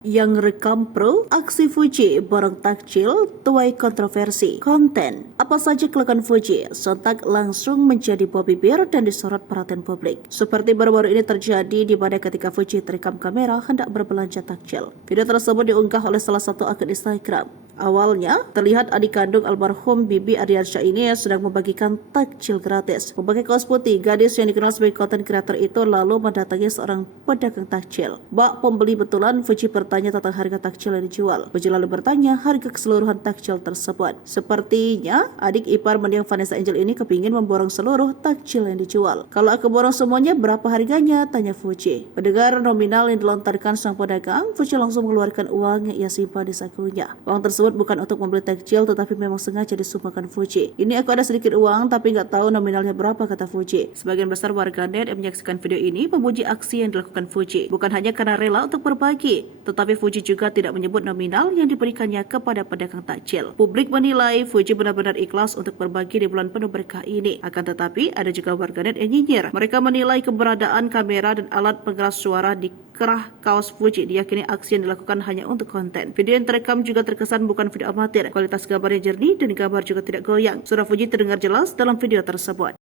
Yang rekam pro, aksi Fuji bareng takjil, tuai kontroversi, konten. Apa saja kelakuan Fuji, sontak langsung menjadi buah bibir dan disorot perhatian publik. Seperti baru-baru ini terjadi di mana ketika Fuji terekam kamera hendak berbelanja takjil. Video tersebut diunggah oleh salah satu akun Instagram. Awalnya, terlihat adik kandung almarhum Bibi Ardiansyah ini sedang membagikan takjil gratis. Memakai kaos putih, gadis yang dikenal sebagai content creator itu lalu mendatangi seorang pedagang takjil. Bak pembeli betulan, Fuji bertanya tentang harga takjil yang dijual. Fuji lalu bertanya harga keseluruhan takjil tersebut. Sepertinya, adik ipar mendiang Vanessa Angel ini kepingin memborong seluruh takjil yang dijual. Kalau aku borong semuanya, berapa harganya? Tanya Fuji. Mendengar nominal yang dilontarkan sang pedagang, Fuji langsung mengeluarkan uang yang ia simpan di sakunya. Uang tersebut bukan untuk membeli takjil tetapi memang sengaja disumbangkan Fuji. Ini aku ada sedikit uang tapi nggak tahu nominalnya berapa, kata Fuji. Sebagian besar warganet yang menyaksikan video ini memuji aksi yang dilakukan Fuji. Bukan hanya karena rela untuk berbagi, tetapi Fuji juga tidak menyebut nominal yang diberikannya kepada pedagang takjil. Publik menilai Fuji benar-benar ikhlas untuk berbagi di bulan penuh berkah ini. Akan tetapi ada juga warganet yang nyinyir. Mereka menilai keberadaan kamera dan alat pengeras suara di kerah kaos Fuji diyakini aksi yang dilakukan hanya untuk konten. Video yang terekam juga terkesan bukan video amatir. Kualitas gambarnya jernih dan gambar juga tidak goyang. Suara Fuji terdengar jelas dalam video tersebut.